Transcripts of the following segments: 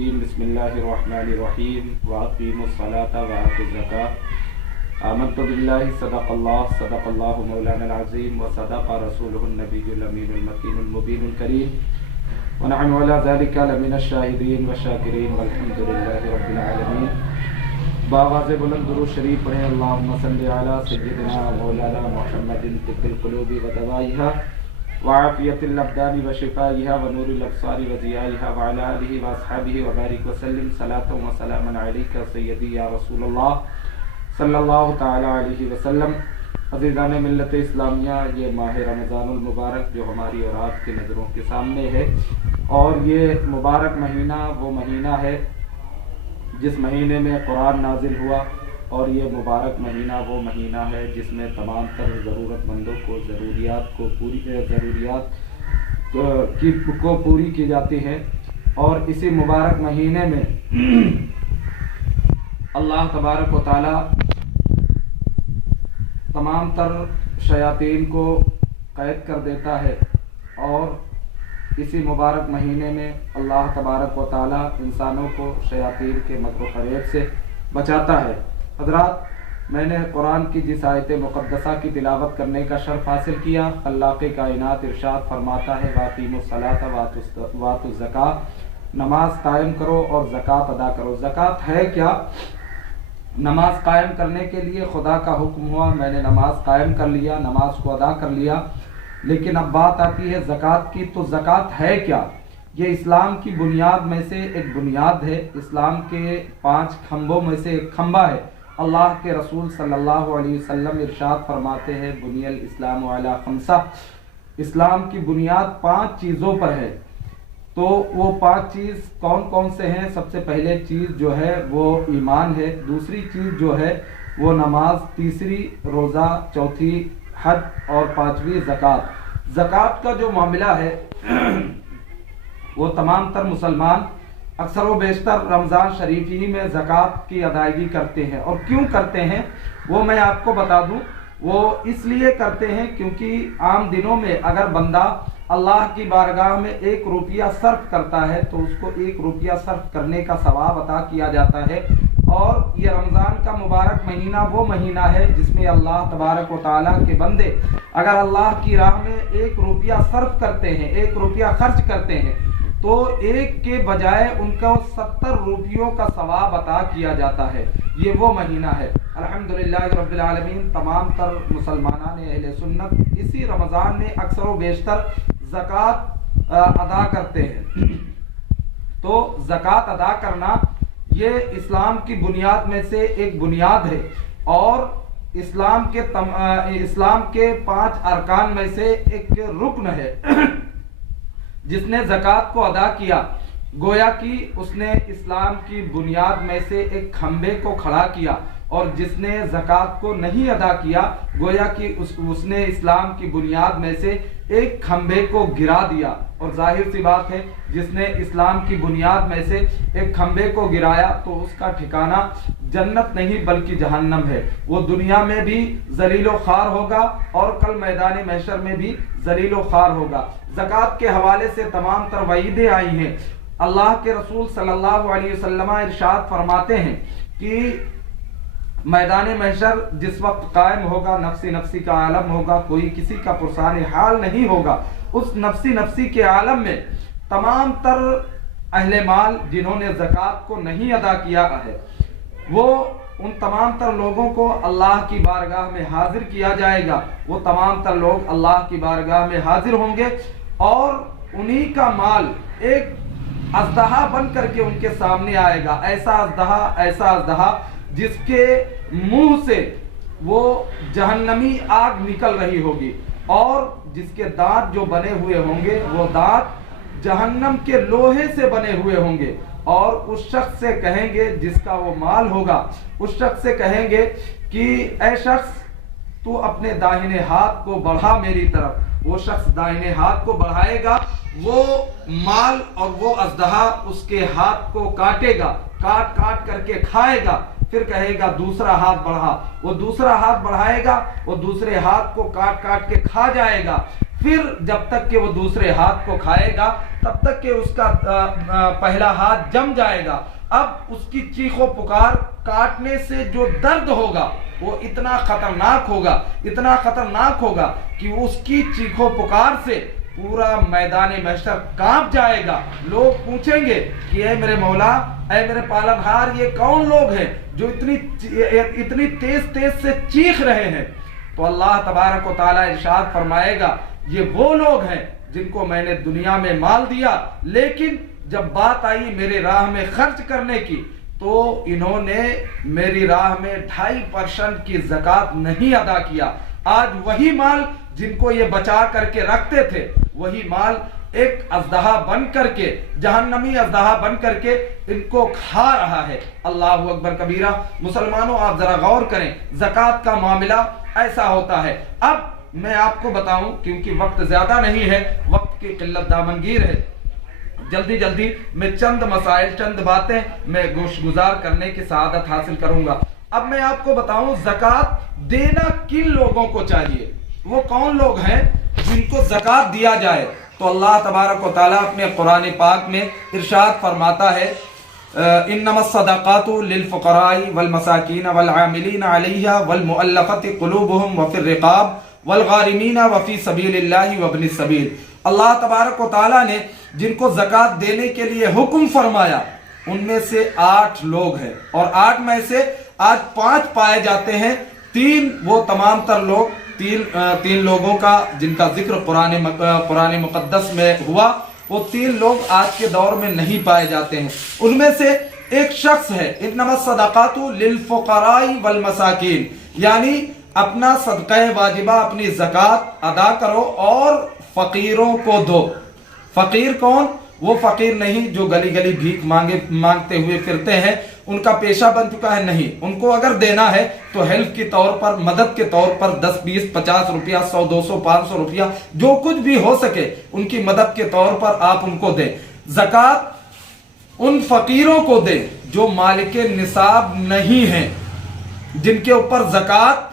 بسم اللہ الرحمن الرحیم واقیموا الصلاة وآتوا الزکاة آمنت باللہ صدق اللہ مولانا العظیم وصدق رسولہ النبی الامین المکین المبین الکریم ونحن علی ذلک لمن الشاہدین والشاکرین والحمد للہ رب العالمین۔ باواز بلند درود شریف پڑھیں۔ اللہم صلی علی سیدنا مولانا محمد طب القلوب ودوائها وعافیت الابدان وشفائها ونور الابصار وضیائها وعلى آلہ واصحابہ وبارک وسلم صلاۃ و سلاما علیک سیدی یا رسول اللہ صلی اللہ تعالی علیہ وسلم۔ عزیزان ملت اسلامیہ، یہ ماہ رمضان المبارک جو ہماری اور آپ کی نظروں کے سامنے ہے، اور یہ مبارک مہینہ وہ مہینہ ہے جس مہینے میں قرآن نازل ہوا، اور یہ مبارک مہینہ وہ مہینہ ہے جس میں تمام تر ضرورت مندوں کو ضروریات کو پوری کی جاتی ہے۔ اور اسی مبارک مہینے میں اللہ تبارک و تعالی تمام تر شیاطین کو قید کر دیتا ہے، اور اسی مبارک مہینے میں اللہ تبارک و تعالی انسانوں کو شیاطین کے مکر و فریب سے بچاتا ہے۔ حضرات، میں نے قرآن کی جس آیت مقدسہ کی تلاوت کرنے کا شرف حاصل کیا، خلاق کائنات ارشاد فرماتا ہے وَأَقِیمُوا الصَّلَاةَ وَآتُوا الزَّکَاةَ، نماز قائم کرو اور زکوٰۃ ادا کرو۔ زکوٰۃ ہے کیا؟ نماز قائم کرنے کے لیے خدا کا حکم ہوا، میں نے نماز قائم کر لیا، نماز کو ادا کر لیا، لیکن اب بات آتی ہے زکوٰۃ کی۔ تو زکوٰۃ ہے کیا؟ یہ اسلام کی بنیاد میں سے ایک بنیاد ہے، اسلام کے 5 کھمبوں میں سے ایک کھمبا ہے۔ اللہ کے رسول صلی اللہ علیہ وسلم ارشاد فرماتے ہیں بنی الاسلام علی 5، اسلام کی بنیاد 5 چیزوں پر ہے۔ تو وہ 5 چیز کون کون سے ہیں؟ سب سے پہلے چیز جو ہے وہ ایمان ہے، دوسری چیز جو ہے وہ نماز، تیسری روزہ، چوتھی حج اور 5ویں زکوٰۃ۔ زکوٰۃ کا جو معاملہ ہے وہ تمام تر مسلمان اکثر و بیشتر رمضان شریف ہی میں زکوٰۃ کی ادائیگی کرتے ہیں۔ اور کیوں کرتے ہیں وہ میں آپ کو بتا دوں، وہ اس لیے کرتے ہیں کیونکہ عام دنوں میں اگر بندہ اللہ کی بارگاہ میں 1 روپیہ صرف کرتا ہے تو اس کو 1 روپیہ صرف کرنے کا ثواب عطا کیا جاتا ہے۔ اور یہ رمضان کا مبارک مہینہ وہ مہینہ ہے جس میں اللہ تبارک و تعالیٰ کے بندے اگر اللہ کی راہ میں 1 روپیہ صرف کرتے ہیں، 1 روپیہ خرچ کرتے ہیں، تو 1 کے بجائے ان کو 70 روپیوں کا ثواب عطا کیا جاتا ہے۔ یہ وہ مہینہ ہے۔ الحمدللہ رب العالمین، تمام تر مسلمانان اہل سنت اسی رمضان میں اکثر و بیشتر زکوٰۃ ادا کرتے ہیں۔ تو زکوٰۃ ادا کرنا یہ اسلام کی بنیاد میں سے ایک بنیاد ہے، اور اسلام کے 5 ارکان میں سے ایک رکن ہے۔ جس نے زکوٰۃ کو ادا کیا گویا کہ اس نے اسلام کی بنیاد میں سے ایک کھمبے کو کھڑا کیا، اور جس نے زکوٰۃ کو نہیں ادا کیا گویا کہ اس نے اسلام کی بنیاد میں سے ایک کھمبے کو گرا دیا۔ اور ظاہر سی بات ہے، جس نے اسلام کی بنیاد میں سے ایک کھمبے کو گرایا تو اس کا ٹھکانہ جنت نہیں بلکہ جہنم ہے۔ وہ دنیا میں بھی ذلیل و خوار ہوگا اور کل میدان محشر میں بھی ذلیل و خوار ہوگا۔ زکوٰۃ کے حوالے سے تمام تر وعیدیں آئی ہیں۔ اللہ کے رسول صلی اللہ علیہ وسلم ارشاد فرماتے ہیں کہ میدان محشر جس وقت قائم ہوگا، نفسی نفسی کا عالم ہوگا، کوئی کسی کا پرسان حال نہیں ہوگا۔ اس نفسی نفسی کے عالم میں تمام تر اہل مال جنہوں نے زکوٰۃ کو نہیں ادا کیا ہے، وہ ان تمام تر لوگوں کو اللہ کی بارگاہ میں حاضر کیا جائے گا۔ وہ تمام تر لوگ اللہ کی بارگاہ میں حاضر ہوں گے، اور انہی کا مال ایک اژدہا بن کر کے ان کے سامنے آئے گا۔ ایسا اژدہا جس کے منہ سے وہ جہنمی آگ نکل رہی ہوگی، اور جس کے دانت جو بنے ہوئے ہوں گے وہ دانت جہنم کے لوہے سے بنے ہوئے ہوں گے۔ اور اس شخص سے کہیں گے جس کا وہ مال ہوگا، اس شخص سے کہیں گے کہ اے شخص تو اپنے داہنے ہاتھ کو بڑھا میری طرف۔ وہ شخص داہنے ہاتھ کو بڑھائے گا، وہ مال اور وہ اژدہا اس کے ہاتھ کو کاٹے گا، کاٹ کاٹ کر کے کھائے گا۔ پھر کہے گا دوسرا ہاتھ بڑھا، وہ دوسرا ہاتھ بڑھائے گا، وہ دوسرے ہاتھ کو کاٹ کاٹ کے کھا جائے گا۔ پھر جب تک کہ وہ دوسرے ہاتھ کو کھائے گا تب تک کہ اس کا پہلا ہاتھ جم جائے گا. اب اس کی چیخ و پکار کاٹنے سے جو درد ہوگا وہ اتنا خطرناک ہوگا کہ اس کی چیخ و پکار سے پورا میدان محشر کانپ جائے گا. لوگ پوچھیں گے کہ اے میرے مولا، اے میرے پالنہار، یہ کون لوگ ہیں جو اتنی تیز سے چیخ رہے ہیں؟ تو اللہ تبارک و تعالیٰ ارشاد فرمائے گا یہ وہ لوگ ہیں جن کو میں نے دنیا میں مال دیا، لیکن جب بات آئی میرے راہ میں خرچ کرنے کی تو انہوں نے میری راہ میں 2.5% کی زکوٰۃ نہیں ادا کیا. آج وہی مال جن کو یہ بچا کر کے رکھتے تھے، وہی مال ایک اژدہا بن کر کے، جہنمی اژدہا بن کر کے ان کو کھا رہا ہے. اللہ اکبر کبیرہ. مسلمانوں آپ ذرا غور کریں، زکوٰۃ کا معاملہ ایسا ہوتا ہے. اب میں آپ کو بتاؤں، کیونکہ وقت زیادہ نہیں ہے، وقت کی قلت دامنگیر ہے، جلدی میں چند مسائل، چند باتیں میں گزار کرنے کی سعادت حاصل کروں گا. اب میں آپ کو بتاؤں زکوٰۃ دینا کن لوگوں کو چاہیے، وہ کون لوگ ہیں جن کو زکوٰۃ دیا جائے. تو اللہ تبارک و تعالیٰ اپنے قرآن پاک میں ارشاد فرماتا ہے انما الصدقات للفقراء والمساکین والعاملین علیہا والمؤلفۃ قلوبہم وفی الرقاب والغارمین وفی سبیل اللہ وابن السبیل. اللہ تبارک و تعالیٰ نے جن کو زکوٰۃ دینے کے لیے حکم فرمایا ان میں سے 8 لوگ ہیں، اور 8 میں سے آج 5 پائے جاتے ہیں. 3 وہ تمام تر لوگ، تین لوگوں کا جن کا ذکر قرآن مقدس میں ہوا، وہ 3 لوگ آج کے دور میں نہیں پائے جاتے ہیں. ان میں سے ایک شخص ہے انما الصدقات للفقراء والمساکین، یعنی اپنا صدقہ واجبہ، اپنی زکوٰۃ ادا کرو اور فقیروں کو دو. فقیر کون؟ وہ فقیر نہیں جو گلی گلی بھیک مانگتے ہوئے پھرتے ہیں، ان کا پیشہ بن چکا ہے. نہیں، ان کو اگر دینا ہے تو ہیلپ کے طور پر، مدد کے طور پر 10 20 50 روپیہ، 100 200 500 روپیہ، جو کچھ بھی ہو سکے ان کی مدد کے طور پر آپ ان کو دیں. زکوٰۃ ان فقیروں کو دیں جو مالک نصاب نہیں ہیں، جن کے اوپر زکوٰۃ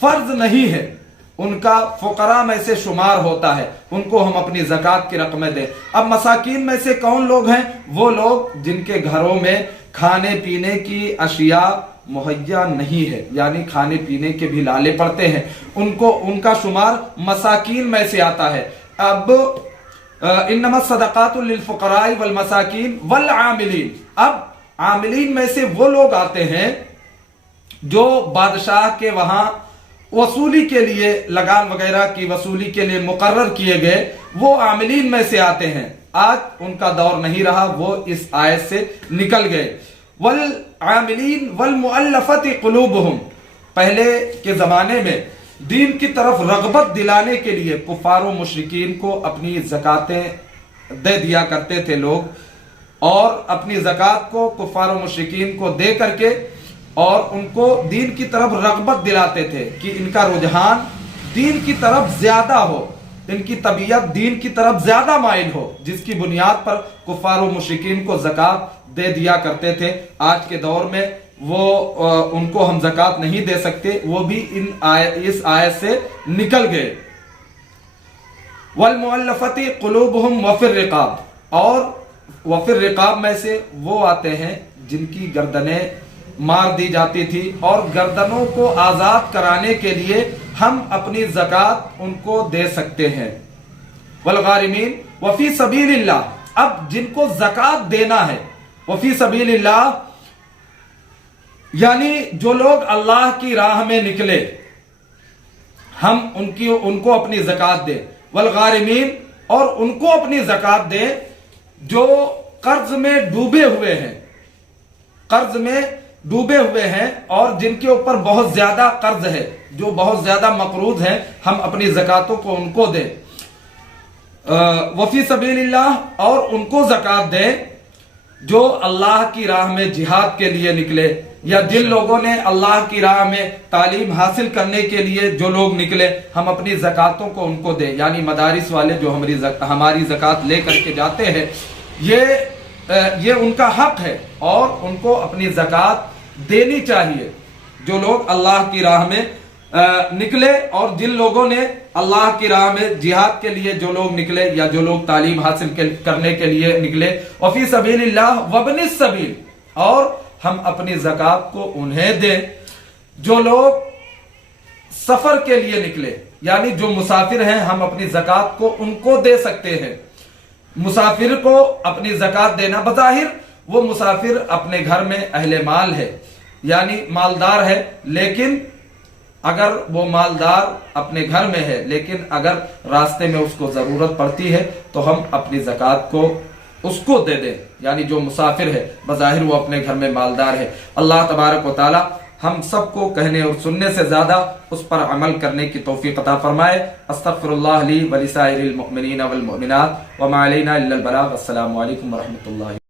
فرض نہیں ہے، ان کا فقراء میں سے شمار ہوتا ہے، ان کو ہم اپنی زکوٰۃ کی رقمیں دیں. اب مساکین میں سے کون لوگ ہیں؟ وہ لوگ جن کے گھروں میں کھانے پینے کی اشیاء مہیا نہیں ہے، یعنی کھانے پینے کے بھی لالے پڑتے ہیں، ان کا شمار مساکین میں سے آتا ہے. اب انما الصدقات للفقراء والمساکین والعاملین. اب عاملین میں سے وہ لوگ آتے ہیں جو بادشاہ کے وہاں وصولی کے لیے، لگان وغیرہ کی وصولی کے لیے مقرر کیے گئے، وہ عاملین میں سے آتے ہیں. آج ان کا دور نہیں رہا، وہ اس آیت سے نکل گئے. والعاملین والمؤلفۃ قلوبہم. پہلے کے زمانے میں دین کی طرف رغبت دلانے کے لیے کفار و مشرکین کو اپنی زکاتیں دے دیا کرتے تھے لوگ، اور اپنی زکات کو کفار و مشرکین کو دے کر کے اور ان کو دین کی طرف رغبت دلاتے تھے کہ ان کا رجحان دین کی طرف زیادہ ہو، ان کی طبیعت دین کی طرف زیادہ مائل ہو، جس کی بنیاد پر کفار و مشرکین کو زکات دے دیا کرتے تھے. آج کے دور میں وہ ان کو ہم زکات نہیں دے سکتے، وہ بھی اس آیت سے نکل گئے. والمؤلفۃ قلوبہم وفی الرقاب. اور وفی الرقاب میں سے وہ آتے ہیں جن کی گردنیں مار دی جاتی تھی، اور گردنوں کو آزاد کرانے کے لیے ہم اپنی زکات ان کو دے سکتے ہیں. والغارمین وفی سبیل اللہ. اب جن کو زکات دینا ہے وفی سبیل اللہ، یعنی جو لوگ اللہ کی راہ میں نکلے، ہم ان کو اپنی زکات دیں. والغارمین، اور ان کو اپنی زکات دیں جو قرض میں ڈوبے ہوئے ہیں اور جن کے اوپر بہت زیادہ قرض ہے، جو بہت زیادہ مقروض ہیں، ہم اپنی زکاتوں کو ان کو دیں. وفی سبیل اللہ، اور ان کو زکات دیں جو اللہ کی راہ میں جہاد کے لیے نکلے، یا جن لوگوں نے اللہ کی راہ میں تعلیم حاصل کرنے کے لیے جو لوگ نکلے، ہم اپنی زکاتوں کو ان کو دیں. یعنی مدارس والے جو ہماری زکات لے کر کے جاتے ہیں، یہ ان کا حق ہے اور ان کو اپنی زکات دینی چاہیے. جو لوگ اللہ کی راہ میں نکلے اور جن لوگوں نے اللہ کی راہ میں جہاد کے لیے جو لوگ نکلے یا جو لوگ تعلیم حاصل کرنے کے لیے نکلے، وفی سبیل اللہ وابن السبیل، اور ہم اپنی زکات کو انہیں دیں جو لوگ سفر کے لیے نکلے، یعنی جو مسافر ہیں ہم اپنی زکات کو ان کو دے سکتے ہیں۔ مسافر کو اپنی زکات دینا، بظاہر وہ مسافر اپنے گھر میں اہل مال ہے، یعنی مالدار ہے، لیکن اگر وہ مالدار اپنے گھر میں ہے لیکن اگر راستے میں اس کو ضرورت پڑتی ہے تو ہم اپنی زکات کو اس کو دے دیں، یعنی جو مسافر ہے بظاہر وہ اپنے گھر میں مالدار ہے۔ اللہ تبارک و تعالی ہم سب کو کہنے اور سننے سے زیادہ اس پر عمل کرنے کی توفیق عطا فرمائے۔ استغفر اللہ لی ولسائر المؤمنین والمؤمنات وما علینا الا البلاغ۔ السلام علیکم ورحمۃ اللہ۔